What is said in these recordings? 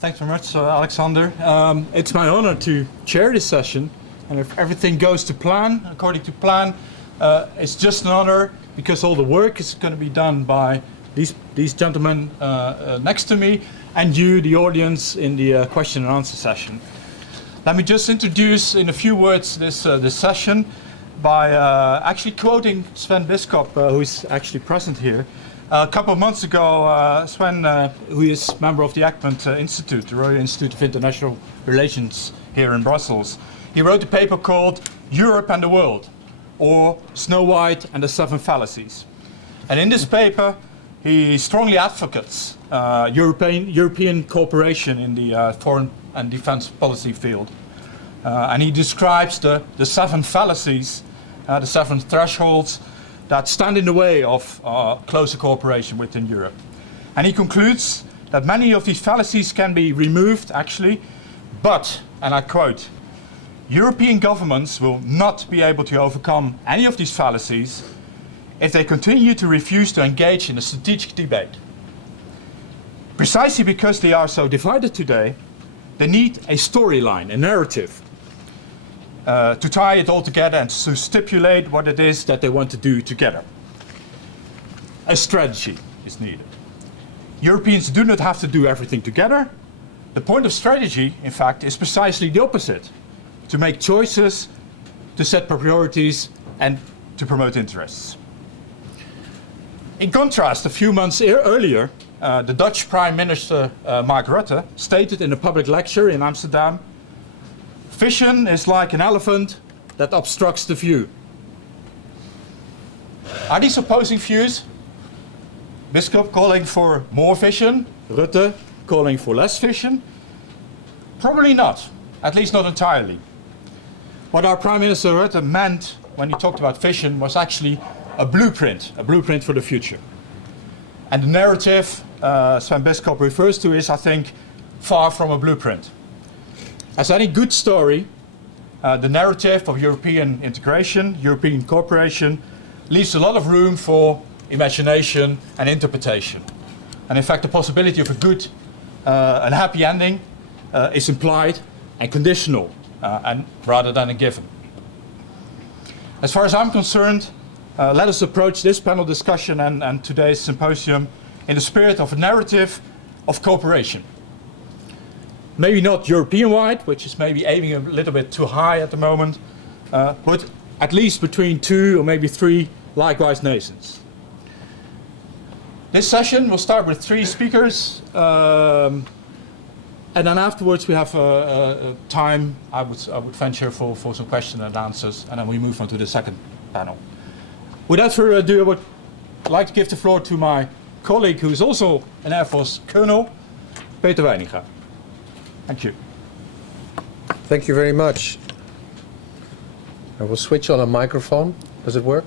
Thanks very much, Alexander. It's my honor to chair this session, and if everything goes to plan, according to plan, it's just an honor because all the work is going to be done by these gentlemen next to me and you, the audience, in the question and answer session. Let me just introduce in a few words this session by actually quoting Sven Biskop, who is actually present here. A couple of months ago, Sven, who is member of the Egmont Institute, the Royal Institute of International Relations here in Brussels, he wrote a paper called Europe and the World, or Snow White and the Seven Fallacies. And in this paper, he strongly advocates European cooperation in the foreign and defense policy field. And he describes the seven fallacies, the seven thresholds that stand in the way of closer cooperation within Europe. And he concludes that many of these fallacies can be removed, actually, but, and I quote, European governments will not be able to overcome any of these fallacies if they continue to refuse to engage in a strategic debate. Precisely because they are so divided today, they need a storyline, a narrative, to tie it all together and to stipulate what it is that they want to do together. A strategy is needed. Europeans do not have to do everything together. The point of strategy, in fact, is precisely the opposite: to make choices, to set priorities, and to promote interests. In contrast, a few months earlier, the Dutch Prime Minister Mark Rutte stated in a public lecture in Amsterdam, "Vision is like an elephant that obstructs the view." Are these opposing views? Biskop calling for more vision, Rutte calling for less vision? Probably not, at least not entirely. What our Prime Minister Rutte meant when he talked about vision was actually a blueprint for the future. And the narrative Sven Biskop refers to is, I think, far from a blueprint. As any good story, the narrative of European integration, European cooperation, leaves a lot of room for imagination and interpretation. And in fact, the possibility of a good and happy ending is implied and conditional, and rather than a given. As far as I'm concerned, let us approach this panel discussion and today's symposium in the spirit of a narrative of cooperation. Maybe not European-wide, which is maybe aiming a little bit too high at the moment, but at least between two or maybe three likewise nations. This session will start with three speakers, and then afterwards we have time, I would venture, for some questions and answers, and then we move on to the second panel. Without further ado, I would like to give the floor to my colleague, who is also an Air Force colonel, Peter Wijninga. Thank you. Thank you very much. I will switch on a microphone. Does it work?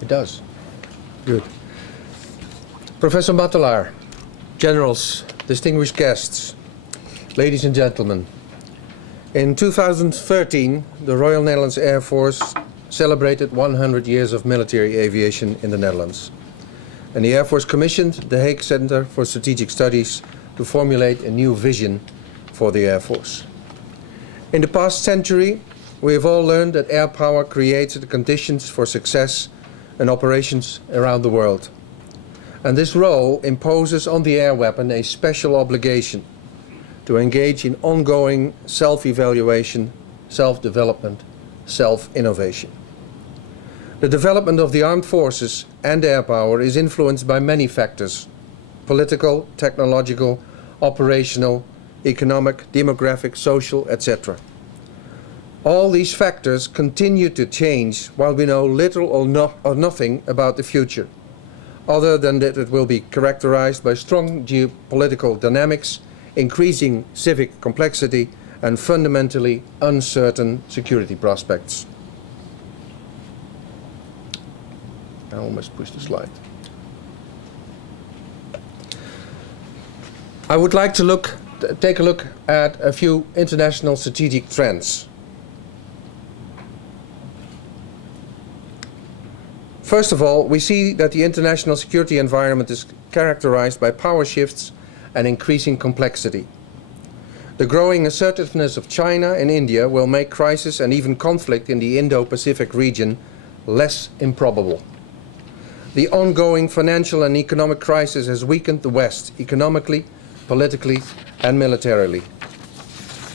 It does. Good. Professor Matelaar, generals, distinguished guests, ladies and gentlemen. In 2013, the Royal Netherlands Air Force celebrated 100 years of military aviation in the Netherlands. And the Air Force commissioned the Hague Center for Strategic Studies to formulate a new vision for the Air Force. In the past century, we have all learned that air power creates the conditions for success in operations around the world. And this role imposes on the air weapon a special obligation to engage in ongoing self-evaluation, self-development, self-innovation. The development of the armed forces and air power is influenced by many factors: political, technological, operational, economic, demographic, social, etc. All these factors continue to change while we know little or nothing about the future, other than that it will be characterized by strong geopolitical dynamics, increasing civic complexity, and fundamentally uncertain security prospects. I almost pushed the slide. I would like to take a look at a few international strategic trends. First of all, we see that the international security environment is characterized by power shifts and increasing complexity. The growing assertiveness of China and India will make crisis and even conflict in the Indo-Pacific region less improbable. The ongoing financial and economic crisis has weakened the West economically, politically, and militarily.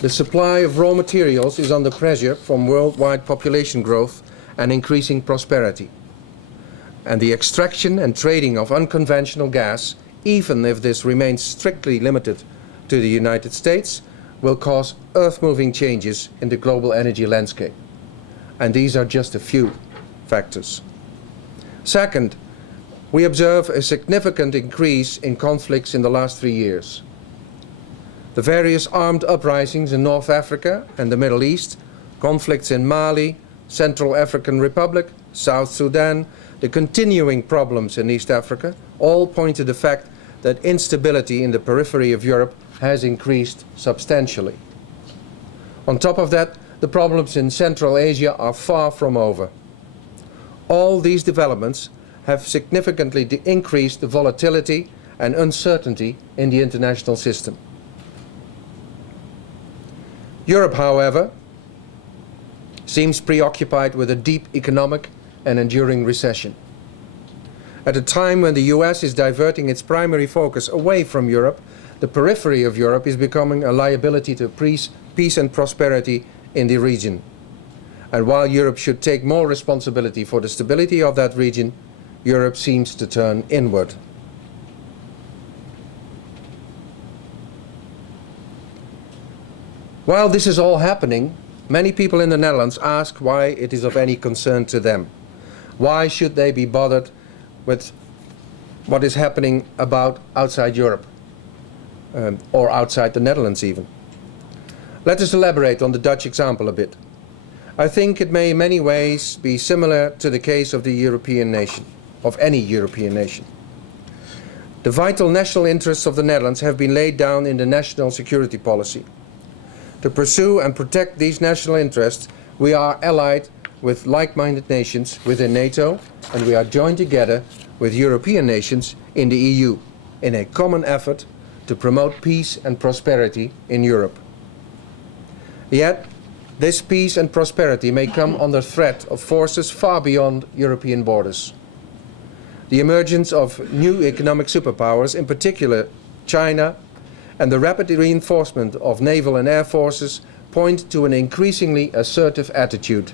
The supply of raw materials is under pressure from worldwide population growth and increasing prosperity. And the extraction and trading of unconventional gas, even if this remains strictly limited to the United States, will cause earth-moving changes in the global energy landscape. And these are just a few factors. Second, we observe a significant increase in conflicts in the last 3 years. The various armed uprisings in North Africa and the Middle East, conflicts in Mali, Central African Republic, South Sudan, the continuing problems in East Africa, all point to the fact that instability in the periphery of Europe has increased substantially. On top of that, the problems in Central Asia are far from over. All these developments have significantly increased the volatility and uncertainty in the international system. Europe, however, seems preoccupied with a deep economic and enduring recession. At a time when the US is diverting its primary focus away from Europe, the periphery of Europe is becoming a liability to peace and prosperity in the region. And while Europe should take more responsibility for the stability of that region, Europe seems to turn inward. While this is all happening, many people in the Netherlands ask why it is of any concern to them. Why should they be bothered with what is happening outside Europe, or outside the Netherlands even? Let us elaborate on the Dutch example a bit. I think it may in many ways be similar to the case of the European nation, of any European nation. The vital national interests of the Netherlands have been laid down in the national security policy. To pursue and protect these national interests, we are allied with like-minded nations within NATO, and we are joined together with European nations in the EU in a common effort to promote peace and prosperity in Europe. Yet, this peace and prosperity may come under threat of forces far beyond European borders. The emergence of new economic superpowers, in particular China, and the rapid reinforcement of naval and air forces point to an increasingly assertive attitude.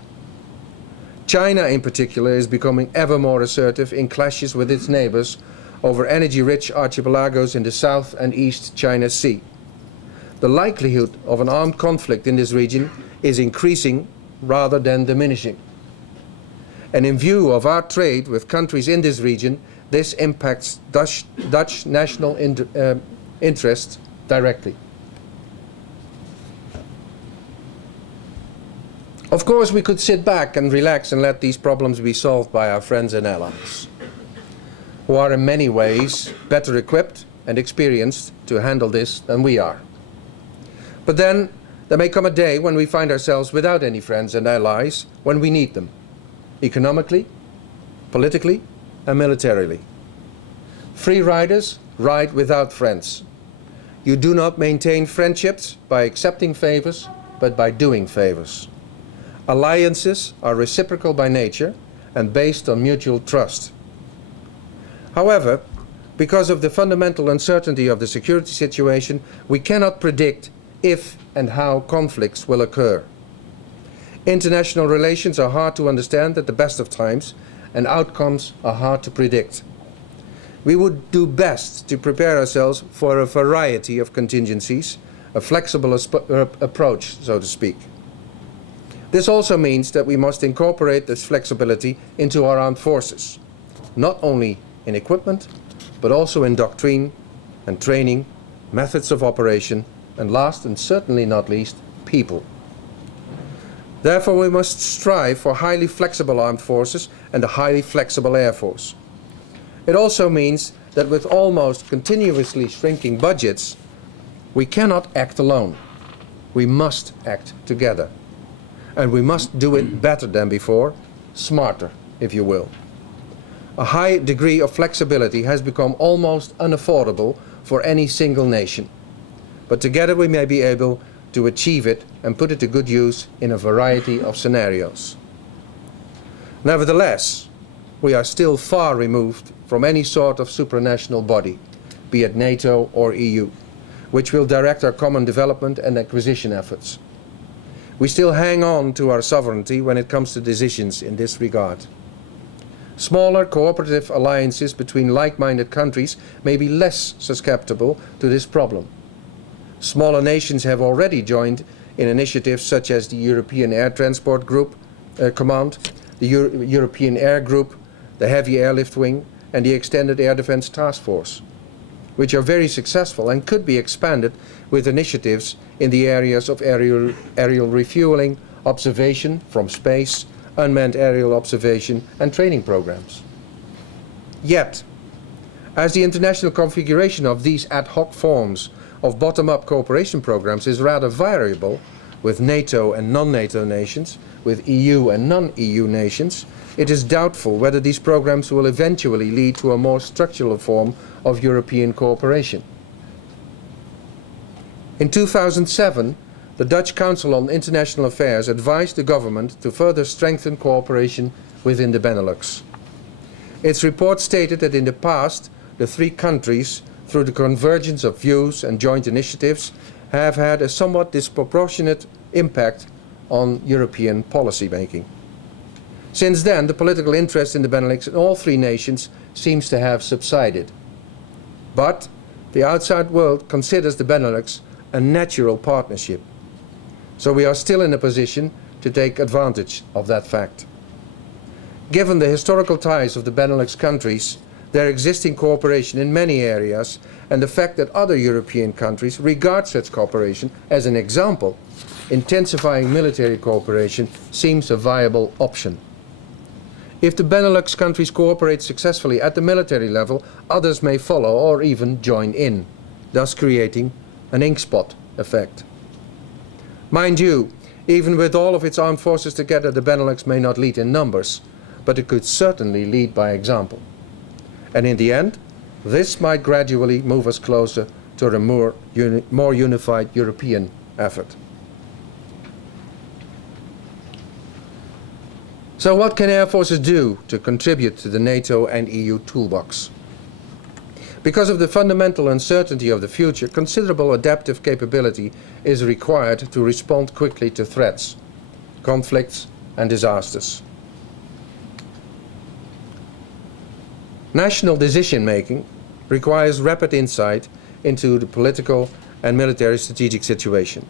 China in particular is becoming ever more assertive in clashes with its neighbors over energy-rich archipelagos in the South and East China Sea. The likelihood of an armed conflict in this region is increasing rather than diminishing. And in view of our trade with countries in this region, this impacts Dutch national interests directly. Of course, we could sit back and relax and let these problems be solved by our friends and allies, who are in many ways better equipped and experienced to handle this than we are. But then there may come a day when we find ourselves without any friends and allies when we need them, economically, politically, and militarily. Free riders ride without friends. You do not maintain friendships by accepting favors, but by doing favors. Alliances are reciprocal by nature and based on mutual trust. However, because of the fundamental uncertainty of the security situation, we cannot predict if and how conflicts will occur. International relations are hard to understand at the best of times, and outcomes are hard to predict. We would do best to prepare ourselves for a variety of contingencies, a flexible approach, so to speak. This also means that we must incorporate this flexibility into our armed forces, not only in equipment, but also in doctrine and training, methods of operation, and last and certainly not least, people. Therefore, we must strive for highly flexible armed forces and a highly flexible air force. It also means that with almost continuously shrinking budgets, we cannot act alone. We must act together. And we must do it better than before, smarter, if you will. A high degree of flexibility has become almost unaffordable for any single nation. but together we may be able to achieve it and put it to good use in a variety of scenarios. Nevertheless, we are still far removed from any sort of supranational body, be it NATO or EU, which will direct our common development and acquisition efforts. We still hang on to our sovereignty when it comes to decisions in this regard. Smaller cooperative alliances between like-minded countries may be less susceptible to this problem. Smaller nations have already joined in initiatives such as the European Air Transport Group Command, the European Air Group, the Heavy Airlift Wing, and the Extended Air Defence Task Force, which are very successful and could be expanded with initiatives in the areas of aerial refueling, observation from space, unmanned aerial observation and training programs. Yet, as the international configuration of these ad hoc forms of bottom-up cooperation programs is rather variable, with NATO and non-NATO nations, with EU and non-EU nations, it is doubtful whether these programs will eventually lead to a more structural form of European cooperation. In 2007, the Dutch Council on International Affairs advised the government to further strengthen cooperation within the Benelux. Its report stated that in the past, the three countries, through the convergence of views and joint initiatives, have had a somewhat disproportionate impact on European policy making. Since then, the political interest in the Benelux in all three nations seems to have subsided. But the outside world considers the Benelux a natural partnership. So we are still in a position to take advantage of that fact. Given the historical ties of the Benelux countries, their existing cooperation in many areas, and the fact that other European countries regard such cooperation as an example, intensifying military cooperation seems a viable option. If the Benelux countries cooperate successfully at the military level, others may follow or even join in, thus creating an ink spot effect. Mind you, even with all of its armed forces together, the Benelux may not lead in numbers, but it could certainly lead by example. And in the end, this might gradually move us closer to a more unified European effort. So what can air forces do to contribute to the NATO and EU toolbox? Because of the fundamental uncertainty of the future, considerable adaptive capability is required to respond quickly to threats, conflicts and disasters. National decision-making requires rapid insight into the political and military strategic situation.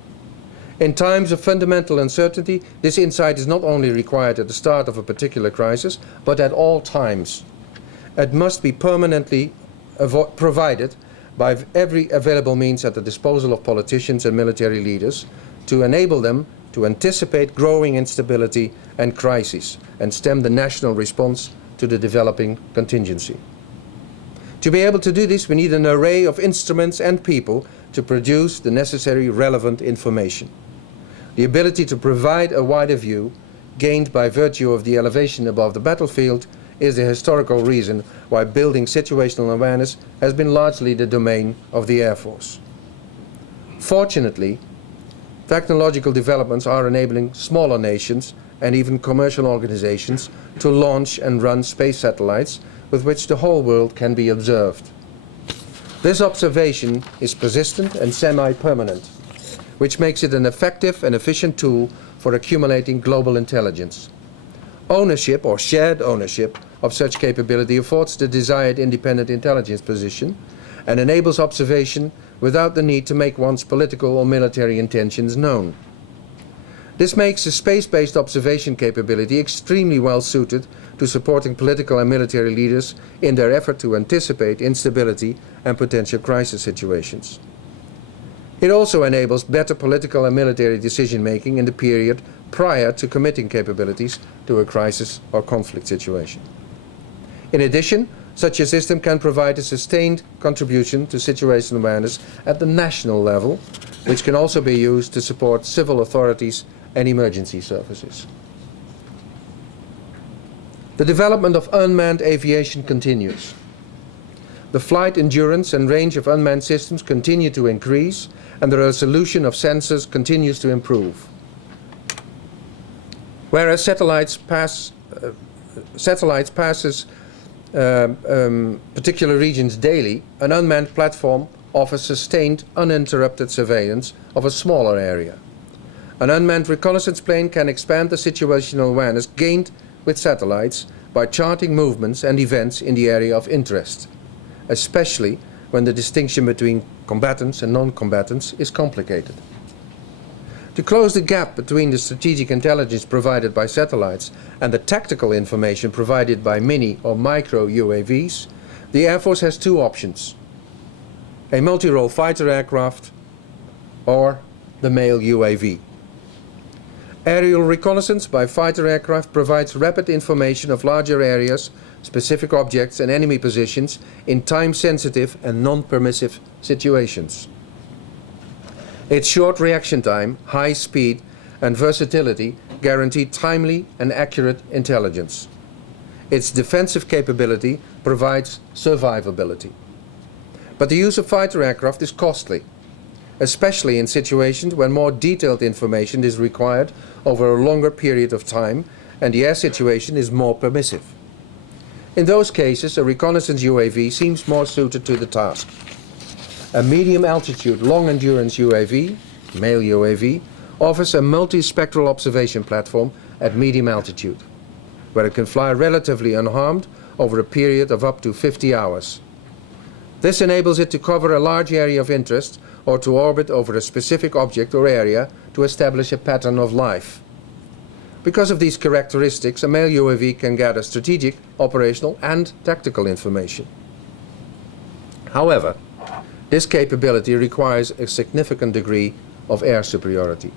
In times of fundamental uncertainty, this insight is not only required at the start of a particular crisis, but at all times. It must be permanently provided by every available means at the disposal of politicians and military leaders to enable them to anticipate growing instability and crises and stem the national response to the developing contingency. To be able to do this, we need an array of instruments and people to produce the necessary relevant information. The ability to provide a wider view, gained by virtue of the elevation above the battlefield, is the historical reason why building situational awareness has been largely the domain of the Air Force. Fortunately, technological developments are enabling smaller nations and even commercial organizations to launch and run space satellites with which the whole world can be observed. This observation is persistent and semi-permanent, which makes it an effective and efficient tool for accumulating global intelligence. Ownership or shared ownership of such capability affords the desired independent intelligence position and enables observation without the need to make one's political or military intentions known. This makes a space-based observation capability extremely well suited to supporting political and military leaders in their effort to anticipate instability and potential crisis situations. It also enables better political and military decision-making in the period prior to committing capabilities to a crisis or conflict situation. In addition, such a system can provide a sustained contribution to situational awareness at the national level, which can also be used to support civil authorities and emergency services. The development of unmanned aviation continues. The flight endurance and range of unmanned systems continue to increase, and the resolution of sensors continues to improve. Whereas satellites passes particular regions daily, an unmanned platform offers sustained, uninterrupted surveillance of a smaller area. An unmanned reconnaissance plane can expand the situational awareness gained with satellites by charting movements and events in the area of interest, especially when the distinction between combatants and non-combatants is complicated. To close the gap between the strategic intelligence provided by satellites and the tactical information provided by mini or micro UAVs, the Air Force has two options: a multi-role fighter aircraft or the male UAV. Aerial reconnaissance by fighter aircraft provides rapid information of larger areas, specific objects and enemy positions in time-sensitive and non-permissive situations. Its short reaction time, high speed and versatility guarantee timely and accurate intelligence. Its defensive capability provides survivability. But the use of fighter aircraft is costly, especially in situations when more detailed information is required over a longer period of time and the air situation is more permissive. In those cases, a reconnaissance UAV seems more suited to the task. A medium-altitude, long-endurance UAV, male UAV, offers a multispectral observation platform at medium altitude, where it can fly relatively unharmed over a period of up to 50 hours. This enables it to cover a large area of interest or to orbit over a specific object or area to establish a pattern of life. Because of these characteristics, a male UAV can gather strategic, operational and tactical information. However, this capability requires a significant degree of air superiority.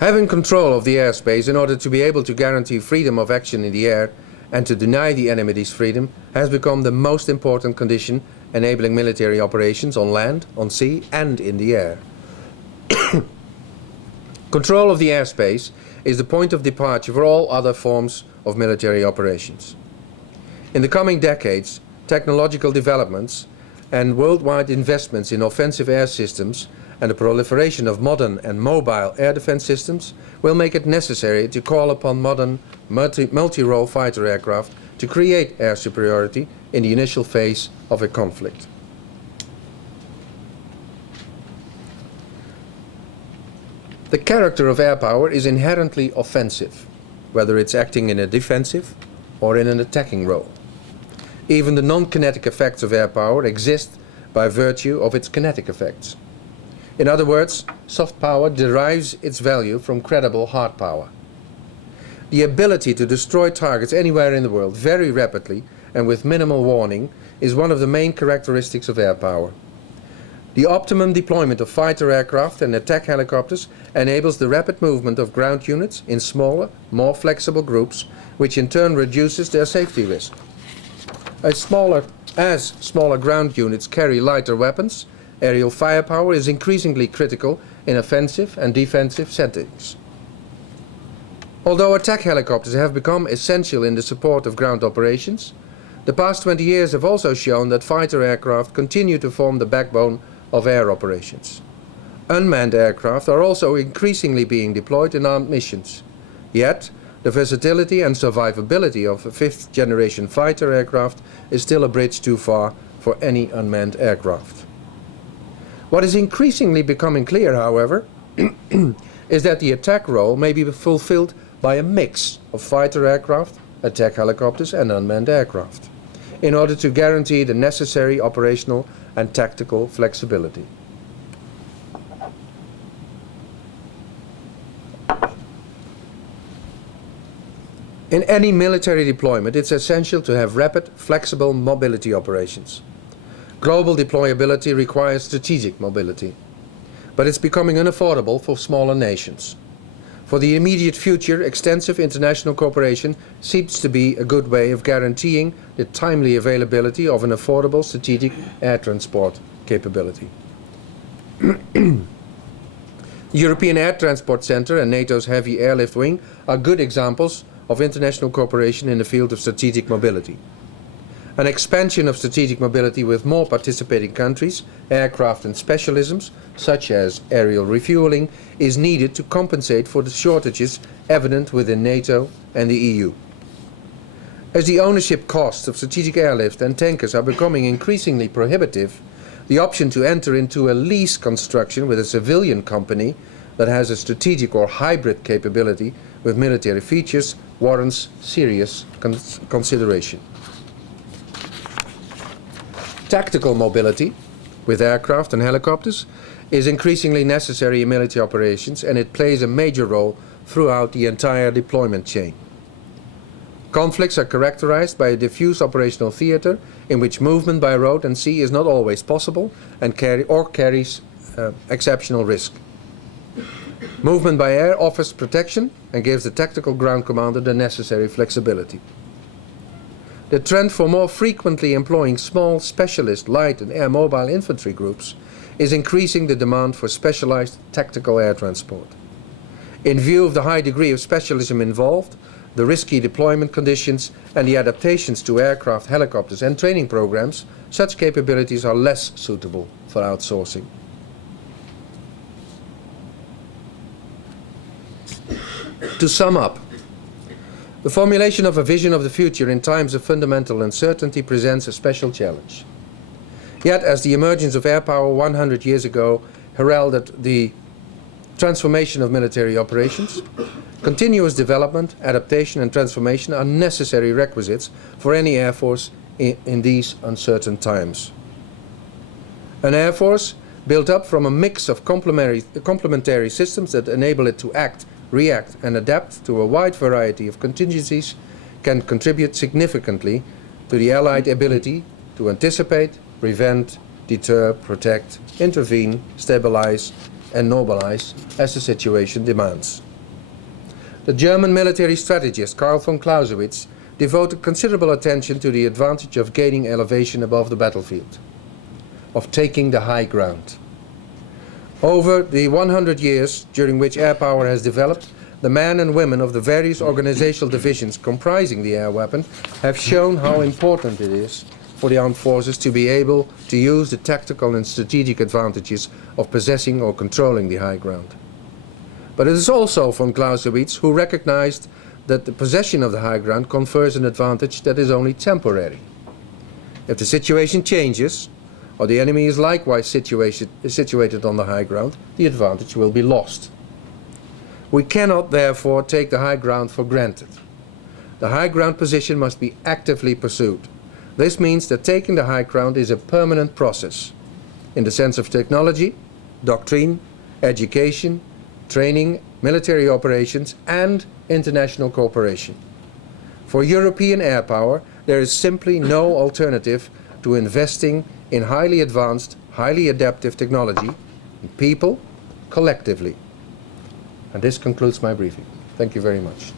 Having control of the airspace in order to be able to guarantee freedom of action in the air and to deny the enemy this freedom has become the most important condition enabling military operations on land, on sea and in the air. Control of the airspace is the point of departure for all other forms of military operations. In the coming decades, technological developments and worldwide investments in offensive air systems and the proliferation of modern and mobile air defense systems will make it necessary to call upon modern multi-role fighter aircraft to create air superiority in the initial phase of a conflict. The character of air power is inherently offensive, whether it's acting in a defensive or in an attacking role. Even the non-kinetic effects of air power exist by virtue of its kinetic effects. In other words, soft power derives its value from credible hard power. The ability to destroy targets anywhere in the world very rapidly and with minimal warning is one of the main characteristics of air power. The optimum deployment of fighter aircraft and attack helicopters enables the rapid movement of ground units in smaller, more flexible groups, which in turn reduces their safety risk. As smaller ground units carry lighter weapons, aerial firepower is increasingly critical in offensive and defensive settings. Although attack helicopters have become essential in the support of ground operations, the past 20 years have also shown that fighter aircraft continue to form the backbone of air operations. Unmanned aircraft are also increasingly being deployed in armed missions. Yet, the versatility and survivability of a fifth-generation fighter aircraft is still a bridge too far for any unmanned aircraft. What is increasingly becoming clear, however, is that the attack role may be fulfilled by a mix of fighter aircraft, attack helicopters and unmanned aircraft, in order to guarantee the necessary operational and tactical flexibility. In any military deployment, it's essential to have rapid, flexible mobility operations. Global deployability requires strategic mobility, but it's becoming unaffordable for smaller nations. For the immediate future, extensive international cooperation seems to be a good way of guaranteeing the timely availability of an affordable strategic air transport capability. European Air Transport Centre and NATO's Heavy Airlift Wing are good examples of international cooperation in the field of strategic mobility. An expansion of strategic mobility with more participating countries, aircraft and specialisms, such as aerial refueling, is needed to compensate for the shortages evident within NATO and the EU. As the ownership costs of strategic airlift and tankers are becoming increasingly prohibitive, the option to enter into a lease construction with a civilian company that has a strategic or hybrid capability with military features warrants serious consideration. Tactical mobility with aircraft and helicopters is increasingly necessary in military operations, and it plays a major role throughout the entire deployment chain. Conflicts are characterized by a diffuse operational theater in which movement by road and sea is not always possible and carries exceptional risk. Movement by air offers protection and gives the tactical ground commander the necessary flexibility. The trend for more frequently employing small specialist light and air mobile infantry groups is increasing the demand for specialized tactical air transport. In view of the high degree of specialism involved, the risky deployment conditions and the adaptations to aircraft, helicopters and training programs, such capabilities are less suitable for outsourcing. To sum up, the formulation of a vision of the future in times of fundamental uncertainty presents a special challenge. Yet, as the emergence of air power 100 years ago heralded the transformation of military operations, continuous development, adaptation and transformation are necessary requisites for any air force in these uncertain times. An air force built up from a mix of complementary systems that enable it to act, react and adapt to a wide variety of contingencies can contribute significantly to the Allied ability to anticipate, prevent, deter, protect, intervene, stabilize and mobilize as the situation demands. The German military strategist Karl von Clausewitz devoted considerable attention to the advantage of gaining elevation above the battlefield, of taking the high ground. Over the 100 years during which air power has developed, the men and women of the various organizational divisions comprising the air weapon have shown how important it is for the armed forces to be able to use the tactical and strategic advantages of possessing or controlling the high ground. But it is also von Clausewitz who recognized that the possession of the high ground confers an advantage that is only temporary. If the situation changes, or the enemy is likewise situated on the high ground, the advantage will be lost. We cannot therefore take the high ground for granted. The high ground position must be actively pursued. This means that taking the high ground is a permanent process, in the sense of technology, doctrine, education, training, military operations and international cooperation. For European air power, there is simply no alternative to investing in highly advanced, highly adaptive technology, and people, collectively. And this concludes my briefing. Thank you very much.